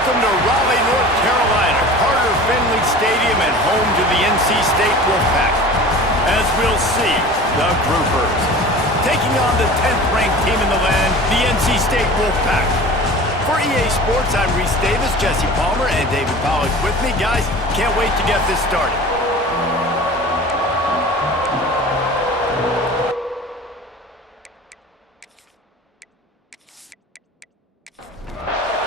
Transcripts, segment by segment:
Welcome to Raleigh, North Carolina, Carter Finley Stadium and home to the NC State Wolfpack. As we'll see, the Groupers taking on the 10th-ranked team in the land, the NC State Wolfpack. For EA Sports, I'm Reese Davis, Jesse Palmer, and David Pollack with me. Guys, can't wait to get this started.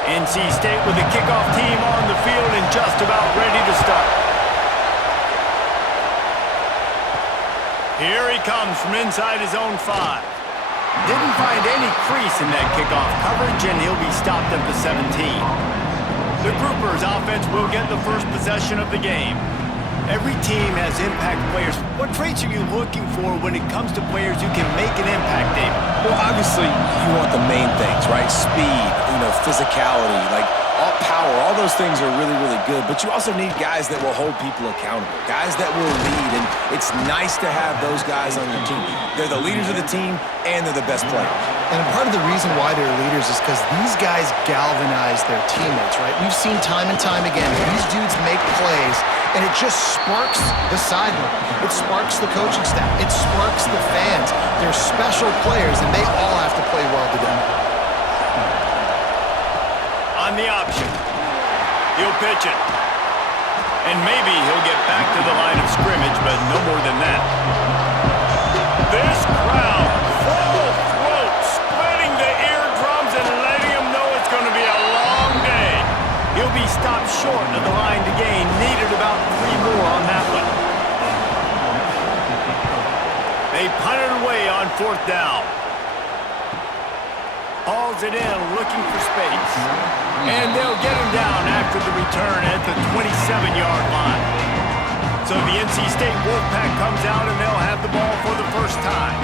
NC State with the kickoff team on the field and just about ready to start. Here he comes from inside his own 5. Didn't find any crease in that kickoff coverage, and he'll be stopped at the 17. The Groupers offense will get the first possession of the game. Every team has impact players. What traits are you looking for when it comes to players who can make an impact, David? Well, obviously, you want the main things, right? Speed, physicality, like all power, all those things are really, really good. But you also need guys that will hold people accountable, guys that will lead, and it's nice to have those guys on your team. They're the leaders of the team, and they're the best players. And part of the reason why they're leaders is because these guys galvanize their teammates, right? We've seen time and time again, these dudes make plays, and it just sparks the sideline. It sparks the coaching staff. It sparks the fans. They're special players, and they all have to play well together. On the option, he'll pitch it. And maybe he'll get back to the line of scrimmage, but no more than that. This crowd, full throat, splitting the eardrums and letting them know it's going to be a long day. He'll be stopped short of the line to gain. Needed about 3 more on that one. They punted away on 4th down. Hauls it in, looking for space. And they'll get him down after the return at the 27-yard line. So the NC State Wolfpack comes out and they'll have the ball for the first time.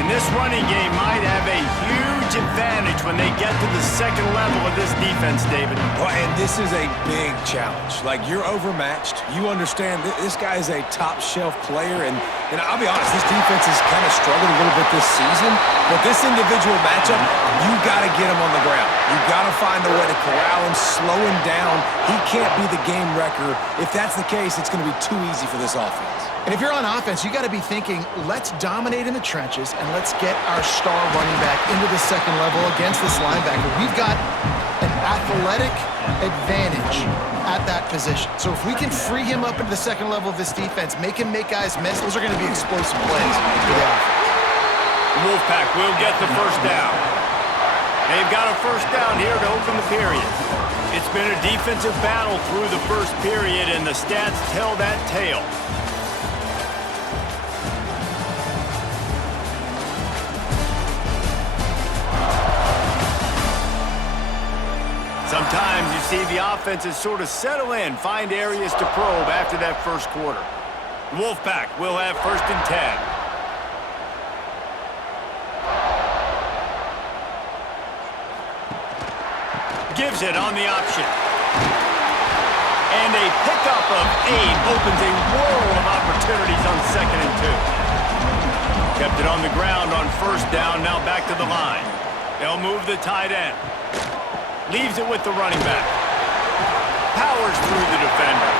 And this running game might have a huge advantage when they get to the second level of this defense, David. Well, and this is a big challenge. Like, you're overmatched. You understand this guy is a top-shelf player, and I'll be honest, this defense has kind of struggled a little bit this season, but this individual matchup, you got to get him on the ground. You got to find a way to corral him, slow him down. He can't be the game wrecker. If that's the case, it's going to be too easy for this offense. And if you're on offense, you got to be thinking, let's dominate in the trenches and let's get our star running back into the second level against this linebacker. We've got an athletic advantage at that position. So if we can free him up into the second level of this defense, make him make guys miss, those are going to be explosive plays for the offense. Wolfpack will get the first down. They've got a first down here to open the period. It's been a defensive battle through the first period, and the stats tell that tale. Sometimes you see the offenses sort of settle in, find areas to probe after that first quarter. Wolfpack will have 1st and 10. Gives it on the option. And a pickup of 8 opens a world of opportunities on 2nd and 2. Kept it on the ground on 1st down, now back to the line. They'll move the tight end. Leaves it with the running back. Powers through the defender.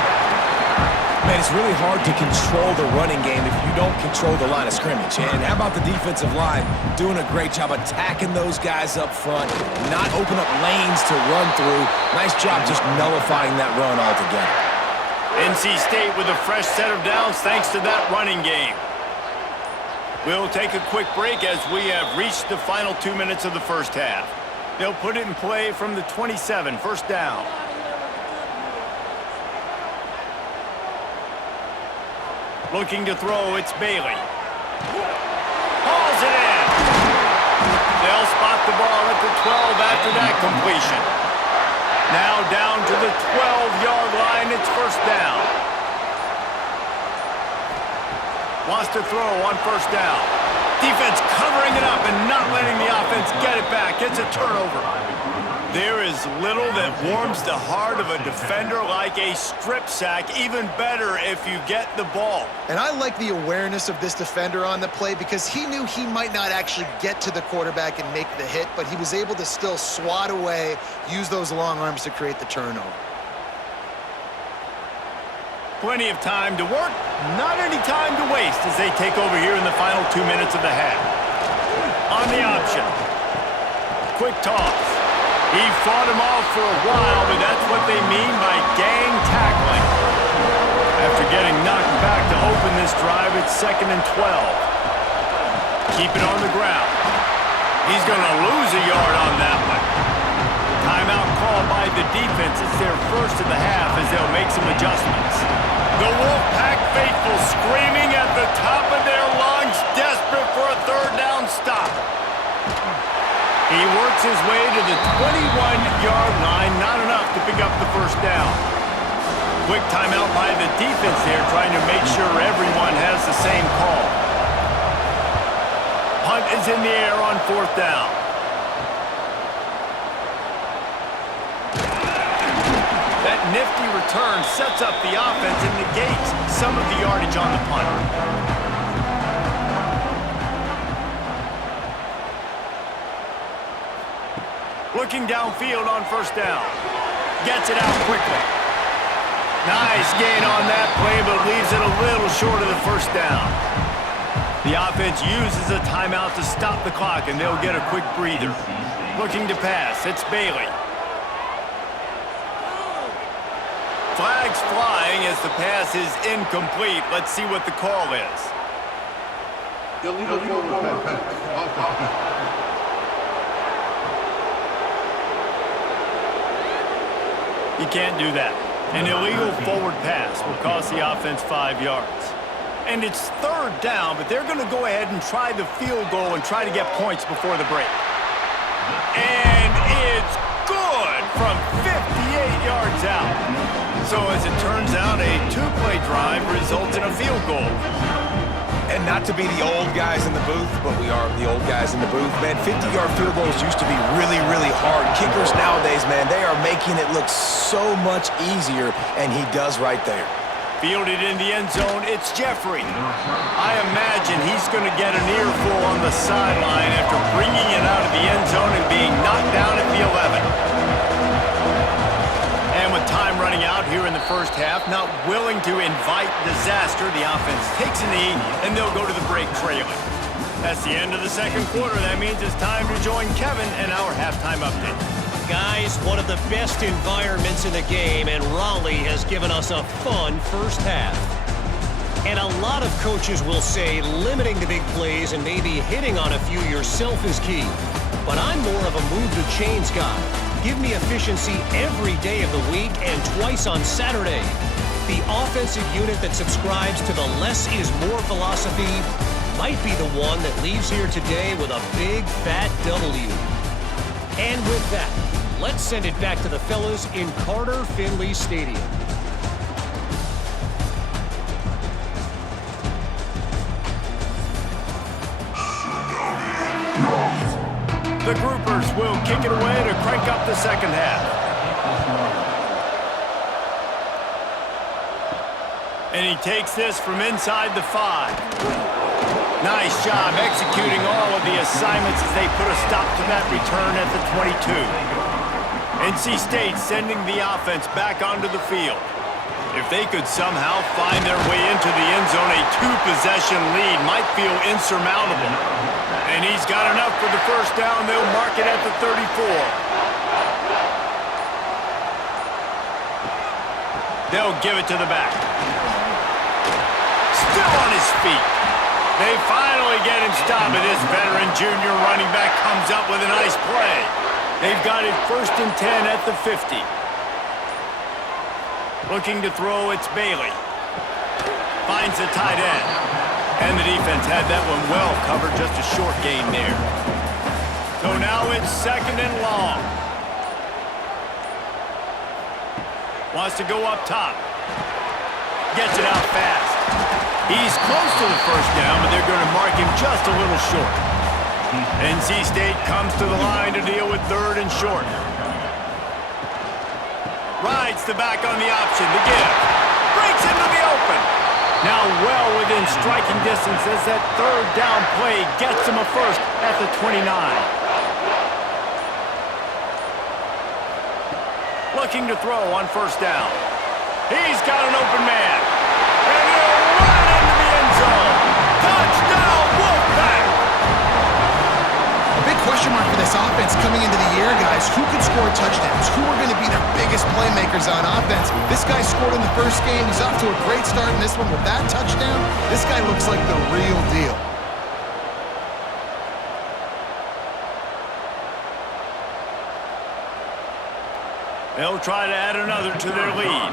Man, it's really hard to control the running game if you don't control the line of scrimmage. And how about the defensive line doing a great job attacking those guys up front, not open up lanes to run through. Nice job just nullifying that run altogether. NC State with a fresh set of downs thanks to that running game. We'll take a quick break as we have reached the final 2 minutes of the first half. They'll put it in play from the 27, 1st down. Looking to throw, it's Bailey. Hauls it in. They'll spot the ball at the 12 after that completion. Now down to the 12-yard line, it's 1st down. Wants to throw on 1st down. Defense covering it up and not letting the offense get it back. It's a turnover. There is little that warms the heart of a defender like a strip sack. Even better if you get the ball. And I like the awareness of this defender on the play because he knew he might not actually get to the quarterback and make the hit, but he was able to still swat away, use those long arms to create the turnover. Plenty of time to work, not any time to waste as they take over here in the final 2 minutes of the half. On the option. Quick toss. He fought him off for a while, but that's what they mean by gang tackling. After getting knocked back to open this drive, it's 2nd and 12. Keep it on the ground. He's going to lose a yard on that one. Timeout called by the defense. It's their first of the half as they'll make some adjustments. The Wolfpack faithful screaming at the top of their lungs, desperate for a third down stop. He works his way to the 21-yard line, not enough to pick up the first down. Quick timeout by the defense there, trying to make sure everyone has the same call. Punt is in the air on 4th down. That nifty return sets up the offense and negates some of the yardage on the punt. Looking downfield on 1st down. Gets it out quickly. Nice gain on that play, but leaves it a little short of the first down. The offense uses a timeout to stop the clock, and they'll get a quick breather. Looking to pass. It's Bailey. Flags flying as the pass is incomplete. Let's see what the call is. Illegal forward pass. You can't do that. An illegal forward pass will cost the offense 5 yards. And it's 3rd down, but they're going to go ahead and try the field goal and try to get points before the break. And it's good from 58 yards out. So as it turns out, a 2-play drive results in a field goal. And not to be the old guys in the booth, but we are the old guys in the booth, man. 50-yard field goals used to be really, really hard. Kickers nowadays, man, they are making it look so much easier, and he does right there. Fielded in the end zone, it's Jeffrey. I imagine he's going to get an earful on the sideline after bringing it out of the end zone and being knocked down at the 11. And with time running out here in the first half, not willing to invite disaster, the offense takes a knee, and they'll go to the break trailing. That's the end of the 2nd quarter. That means it's time to join Kevin and our halftime update. Guys, one of the best environments in the game, and Raleigh has given us a fun first half. And a lot of coaches will say limiting the big plays and maybe hitting on a few yourself is key. But I'm more of a move the chains guy. Give me efficiency every day of the week and twice on Saturday. The offensive unit that subscribes to the less is more philosophy might be the one that leaves here today with a big fat W. And with that, let's send it back to the fellas in Carter Finley Stadium. The Groupers will kick it away to crank up the 2nd half. And he takes this from inside the 5. Nice job executing all of the assignments as they put a stop to that return at the 22. NC State sending the offense back onto the field. If they could somehow find their way into the end zone, a 2-possession lead might feel insurmountable. And he's got enough for the first down. They'll mark it at the 34. They'll give it to the back. Still on his feet. They finally get him stopped, and this veteran junior running back comes up with a nice play. They've got it 1st and 10 at the 50. Looking to throw, it's Bailey. Finds the tight end. And the defense had that one well covered, just a short gain there. So now it's 2nd and long. Wants to go up top. Gets it out fast. He's close to the first down, but they're going to mark him just a little short. NC State comes to the line to deal with 3rd and short. Rides the back on the option to give. Breaks into the open. Now well within striking distance as that third down play gets him a first at the 29. Looking to throw on first down. He's got an open man. And he'll run into the end zone. Touchdown, Wolfpack! A big question mark for this offense coming into the year, guys. Who could score touchdowns? Who are going to be their biggest playmakers on offense? This guy scored in the first game. He's off to a great start in this one with that touchdown. This guy looks like the real deal. They'll try to add another to their lead.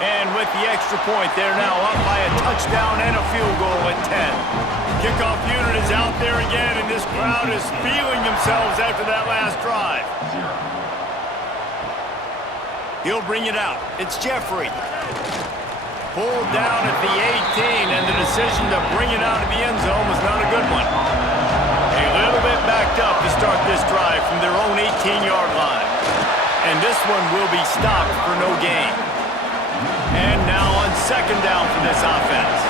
And with the extra point, they're now up by a touchdown and a field goal at 10. Kickoff unit is out there again, and this crowd is feeling themselves after that last drive. He'll bring it out. It's Jeffrey. Pulled down at the 18, and the decision to bring it out of the end zone was not a good one. A little bit backed up to start this drive from their own 18-yard line. And this one will be stopped for no gain. And now on second down for this offense.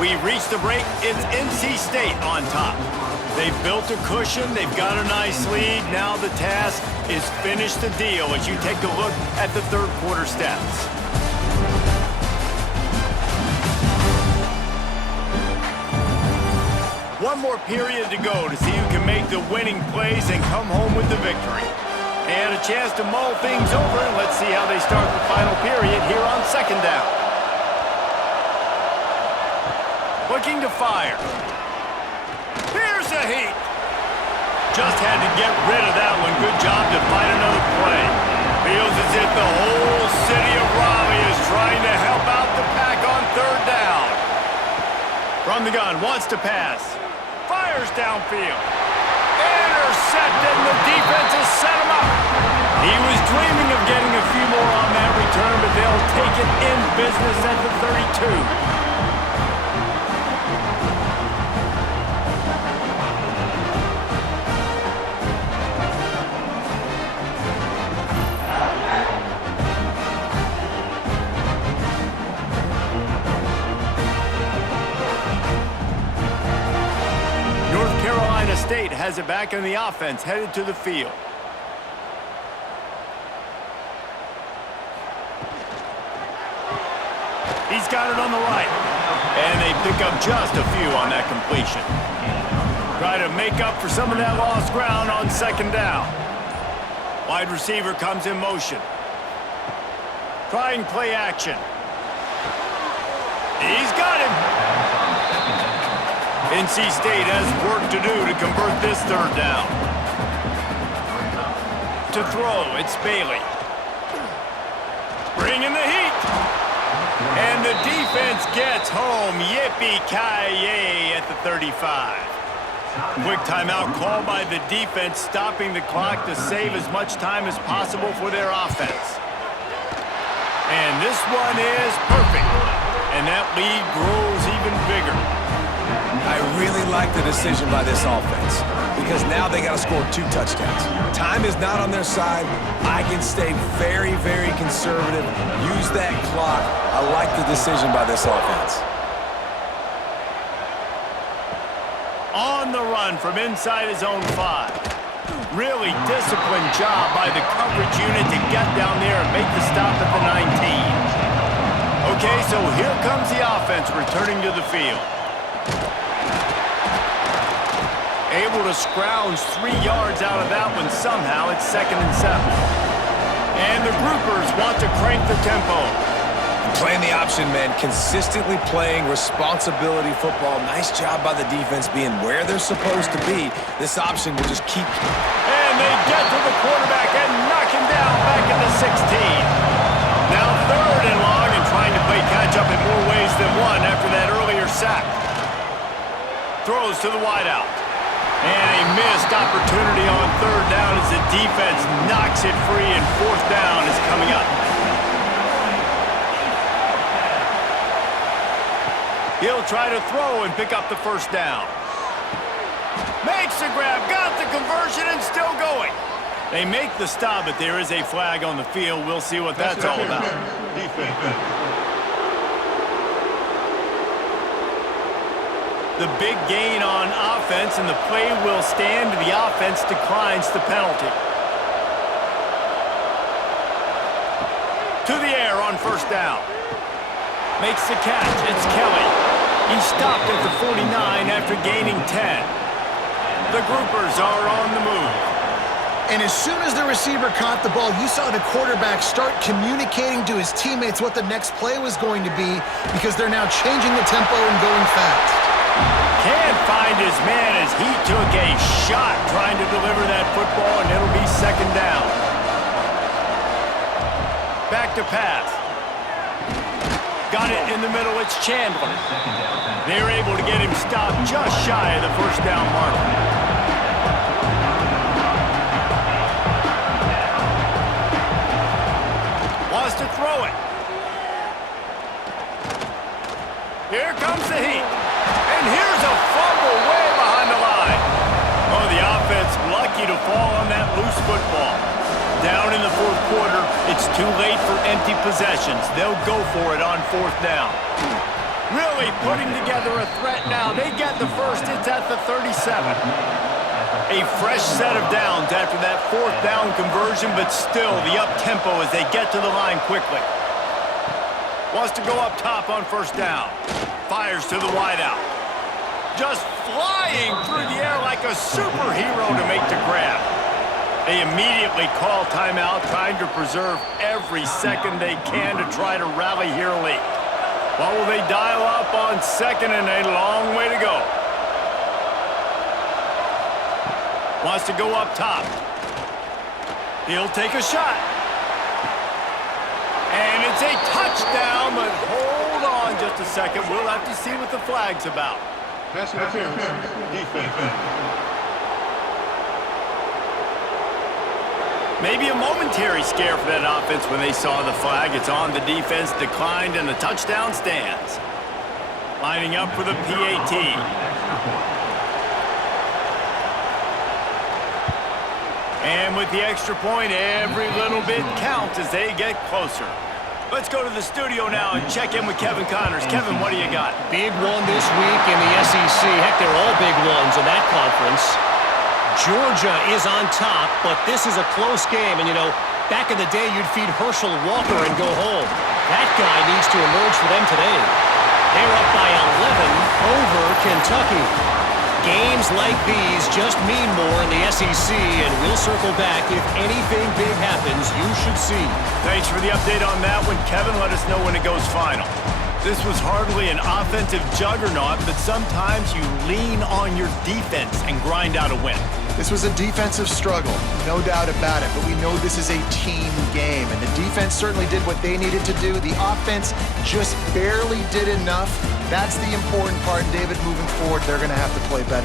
We reach the break. It's NC State on top. They've built a cushion. They've got a nice lead. Now the task is finish the deal as you take a look at the third quarter stats. One more period to go to see who can make the winning plays and come home with the victory. And a chance to mull things over, and let's see how they start the final period here on second down. Looking to fire. Here's a heat. Just had to get rid of that one. Good job to find another play. Feels as if the whole city of Raleigh is trying to help out the pack on third down. From the gun, wants to pass. Fires downfield. Intercepted, and the defense has set him up. He was dreaming of getting a few more on that return, but they'll take it in business at the 32. State has it back in the offense, headed to the field. He's got it on the right. And they pick up just a few on that completion. Try to make up for some of that lost ground on second down. Wide receiver comes in motion. Trying play action. He's got him. NC State has work to do to convert this third down. To throw, it's Bailey. Bringing the heat. And the defense gets home. Yippee-ki-yay at the 35. Quick timeout called by the defense, stopping the clock to save as much time as possible for their offense. And this one is perfect. And that lead grows even bigger. I really like the decision by this offense because now they got to score 2 touchdowns. Time is not on their side. I can stay very, very conservative. Use that clock. I like the decision by this offense. On the run from inside his own 5. Really disciplined job by the coverage unit to get down there and make the stop at the 19. Okay, so here comes the offense returning to the field. Able to scrounge 3 yards out of that one somehow. It's 2nd and 7. And the groupers want to crank the tempo. Playing the option, man. Consistently playing responsibility football. Nice job by the defense being where they're supposed to be. This option will just keep... And they get to the quarterback and knock him down back at the 16. Now 3rd and long and trying to play catch-up in more ways than one after that earlier sack. Throws to the wideout. And a missed opportunity on 3rd down as the defense knocks it free, and 4th down is coming up. He'll try to throw and pick up the first down. Makes the grab, got the conversion, and still going. They make the stop, but there is a flag on the field. We'll see what that's all about. The big gain on offense, and the play will stand. The offense declines the penalty. To the air on first down. Makes the catch. It's Kelly. He stopped at the 49 after gaining 10. The groupers are on the move. And as soon as the receiver caught the ball, you saw the quarterback start communicating to his teammates what the next play was going to be because they're now changing the tempo and going fast. Can't find his man as he took a shot trying to deliver that football, and it'll be second down. Back to pass. Got it in the middle. It's Chandler. They're able to get him stopped just shy of the first down marker. Wants to throw it. Here comes the heat. And here's a fumble way behind the line. Oh, the offense lucky to fall on that loose football. Down in the fourth quarter, it's too late for empty possessions. They'll go for it on fourth down. Really putting together a threat now. They get the first. It's at the 37. A fresh set of downs after that fourth down conversion, but still the up-tempo as they get to the line quickly. Wants to go up top on first down. Fires to the wideout. Just flying through the air like a superhero to make the grab. They immediately call timeout, trying to preserve every second they can to try to rally here late. What will they dial up on second and a long way to go? Wants to go up top. He'll take a shot. And it's a touchdown, but hold on just a second. We'll have to see what the flag's about. Pass interference. Defense. Maybe a momentary scare for that offense when they saw the flag. It's on the defense, declined, and the touchdown stands. Lining up for the PAT. And with the extra point, every little bit counts as they get closer. Let's go to the studio now and check in with Kevin Connors. Kevin, what do you got? Big one this week in the SEC. Heck, they're all big ones in that conference. Georgia is on top, but this is a close game. And, you know, back in the day, you'd feed Herschel Walker and go home. That guy needs to emerge for them today. They're up by 11 over Kentucky. Games like these just mean more in the SEC, and we'll circle back. If anything big happens, you should see. Thanks for the update on that one, Kevin. Let us know when it goes final. This was hardly an offensive juggernaut, but sometimes you lean on your defense and grind out a win. This was a defensive struggle, no doubt about it, but we know this is a team game, and the defense certainly did what they needed to do. The offense just barely did enough. That's the important part, David, moving forward. They're going to have to play better.